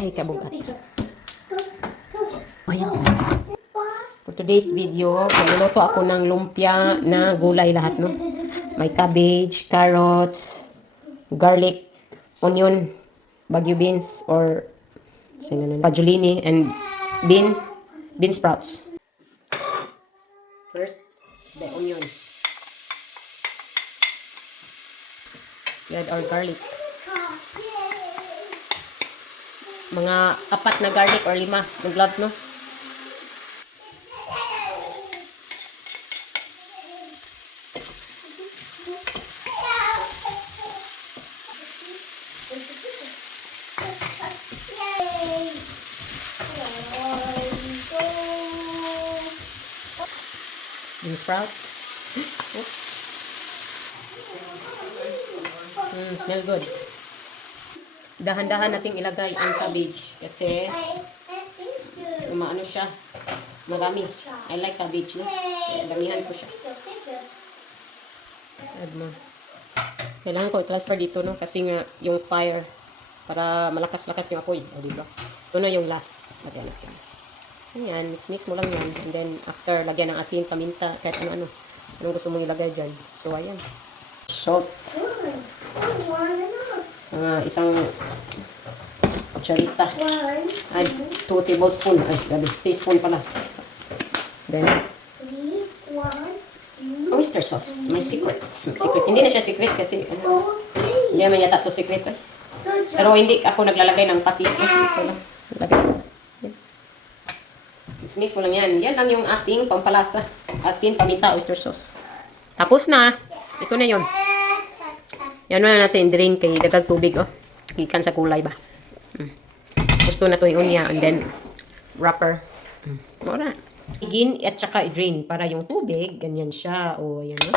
Ay, kabugat. Ayan. For today's video, magluluto ako ng lumpia na gulay lahat, no? May cabbage, carrots, garlic, onion, Baguio beans, or pajolini, and bean sprouts. First, the onion. We add our garlic. Mga 4 na garlic or 5 ng gloves, no? Bean sprout. Smell good. Dahan-dahan nating ilagay ang cabbage kasi maano siya, marami. I like cabbage, no? Kaya damihan ko siya. Add mo. Kailangan ko i-transfer dito, no? Kasi nga yung fire para malakas-lakas yung apoy. O, diba? Ito na yung last. Lagyan natin. Ayan, mix mo lang yan. And then, after, lagyan ng asin, paminta, kahit ano-ano. Anong gusto mong ilagay dyan. So, ayan. Salt. Isang kutsarita. Ay, 2 tablespoon. Ay, gabi. Teaspoon pala. Then, oyster sauce. May secret. Hindi na siya secret kasi, hindi naman yata ito secret. Pero hindi ako naglalagay ng patis. Ito lang. Mix mo lang yan. Yan lang yung ating pampalasa. Asin, paminta, oyster sauce. Tapos na. Ito na yun. Yan na natin drain kay dagang tubig, oh. Ikan sa kulay ba. Gusto na to yung unya and then wrapper. Mura. Igin at saka i-drain para yung tubig, ganyan siya. O, yan, no?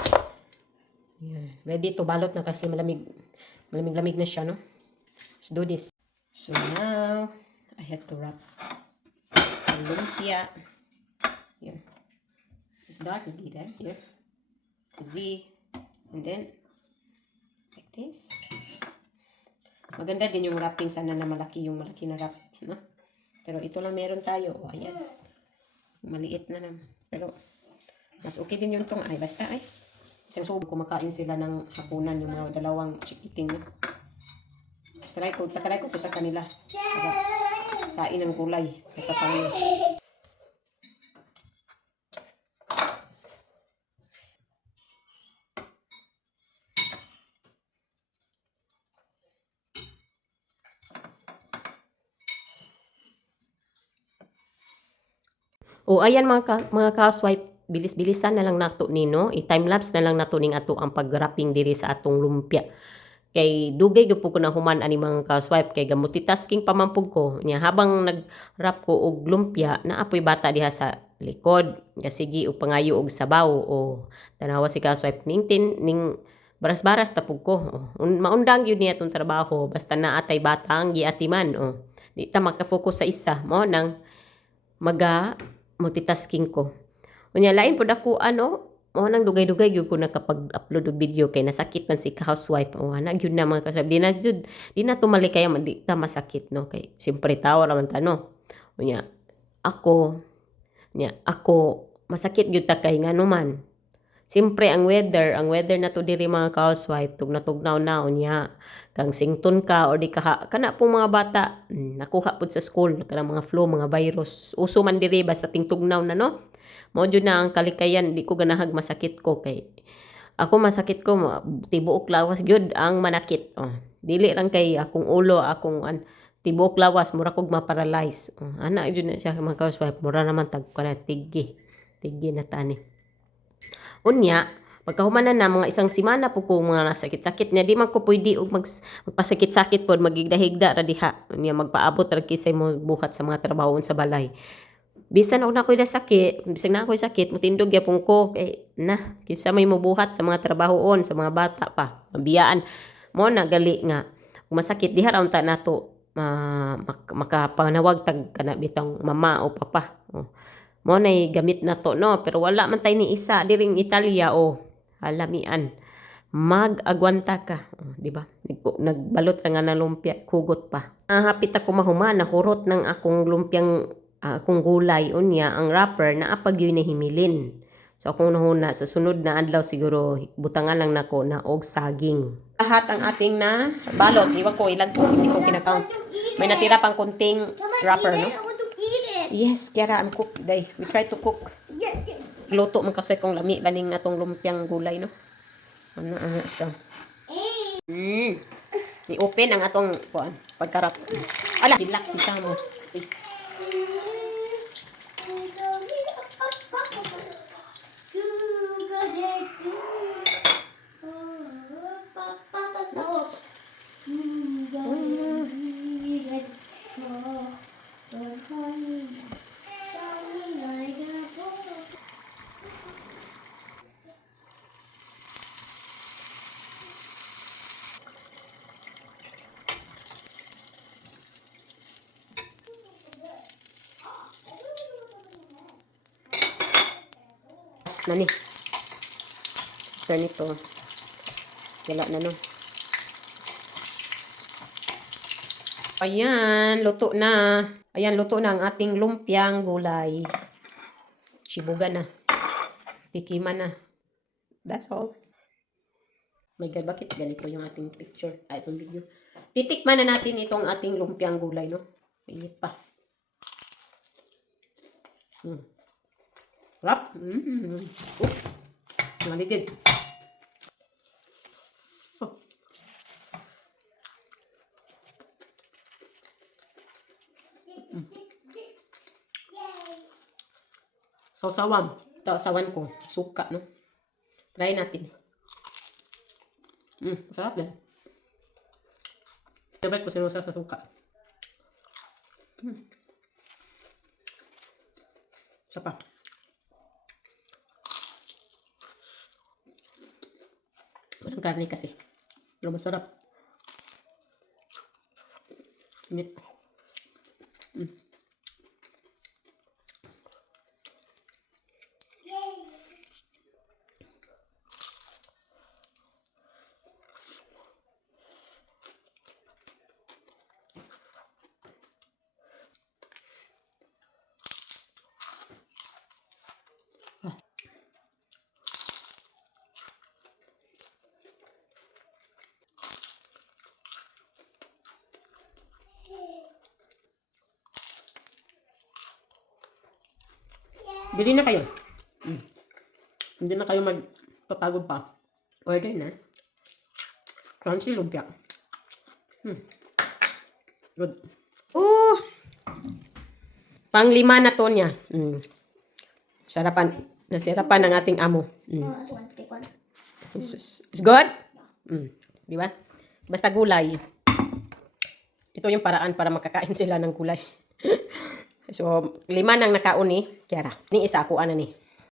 Yan. Ready to balot na kasi malamig na siya, no? Let's do this. So now, I have to wrap the lumpia. Here. It's dark a bit, here. Z. And then, like this. Maganda din yung wrapping, sana na malaki na wrap, no? Pero ito lang meron tayo. O, ayan. Maliit na lang. Pero, mas okay din yung tong, ay, basta, ay. Isang subo, kumakain sila ng hapunan, yung mga dalawang chikiting, no? Patry ko to sa kanila. Para kain ng kulay. Kapapangin. O ayan mga ka-housewife, bilis-bilisan na lang nato nino, i-time-lapse na lang nato ning ato ang pag-wrapping diri sa atong lumpia. Kay dugay gyud ko na human ani mga ka-housewife kay multitasking pa man pud ko. Nya habang nag-wrap ko og lumpia, naapoy bata diha sa likod. Kasigi og pangayo og sabaw o tanawa si ka-housewife ning baras-baras ta pud ko. Maundang gyud niya tong trabaho basta naatay bata ang giatiman. Di ta maka-focus sa isa mo nang multitasking ko. Unya lain pud ako mo nang dugay-dugay gyud ko nakapag-upload og video kay nasakit man si ka-housewife. Ana gyud na mga ka-housewife. Di na tumali kaya man di ta masakit, no? Kay siyempre tawo ra man ta, no? Unya ako masakit gyud ta kay ngano man. Siyempre ang weather na to diri mga ka-housewife tugnaw na unya kang sington ka or di ka kana po mga bata nakuha pud sa school kanang mga flu, mga virus. Uso man diri basta tingtugnaw na, no? Mao jud na ang kalikayan, di ko ganahag masakit ko kay ako masakit ko tibuok lawas gyud ang manakit. Dili lang kay akong ulo, tibuok lawas mura kog ma-paralyze. Ana jud na siya mga ka-housewife, mura naman tag kana tigi na tani. Unya pagkahumanan na mga isang semana po ko mga nasakit-sakit niya, di man ko pwede og magpasakit-sakit po, magigda-higda ra diha. Niya magpaabot ra kisay mo buhat sa mga trabaho sa balay. Bisan ako na ako'y sakit, mutindog yapon ko, kinsa may mubuhat sa mga trabahoon, sa mga bata pa, mabiyaan. Mo na gali nga, kung masakit, diha raon ta nato, makapanawag tag kana bitang mama o papa. Mo na'y gamit na to, no? Pero wala man tayo ni isa, diring Italia, halamian. mag-agwanta ka. Oh, di ba? Nagbalot ka nga ng lumpia, kugot pa. Hapit ako mahuma, nahurot ng akong lumpiang akong gulay unya ang wrapper na apag yun na himilin. So akong nahuna sa sunod na adlaw siguro butangan lang nako na og saging. Lahat ang ating na balot, iwan ko ilan to, hindi ko kinakount. May natira pang kunting wrapper, no? I want to eat it. Yes, Kiara, I'm cook day. We try to cook. Yes, yes. Luto man kasi kung lami laning atong lumpiang gulay, no? Ano siya. I-open ang atong pagkarap. Ala, relax si Samo. Oops. Nani. Turn ito. Wala na, no? Ayan, luto na. Ayan, luto na ang ating lumpiang gulay. Sibuga na. Tikiman na. That's all. My God, bakit ganito yung ating picture? Itong video. Titikman na natin itong ating lumpiang gulay, no? Mainit pa. Sarap. Maligid. Sausawan. Sausawan ko. Suka, no? Try natin. Masarap din. Favorite ko sinusa sa suka. Isa pa. Walang karne kasi. Pero masarap. Init. Bili na kayo. Hindi na kayo magpapagod pa. Order na. Crunchy lumpia. Good. Pang-5 na to niya. Sarapan. Nasirapan ng ating amo. Take one. It's good? Di ba? Basta gulay. Ito yung paraan para makakain sila ng gulay. So, 5 nang nakaon ni Kiara. Ni isa ako, ni.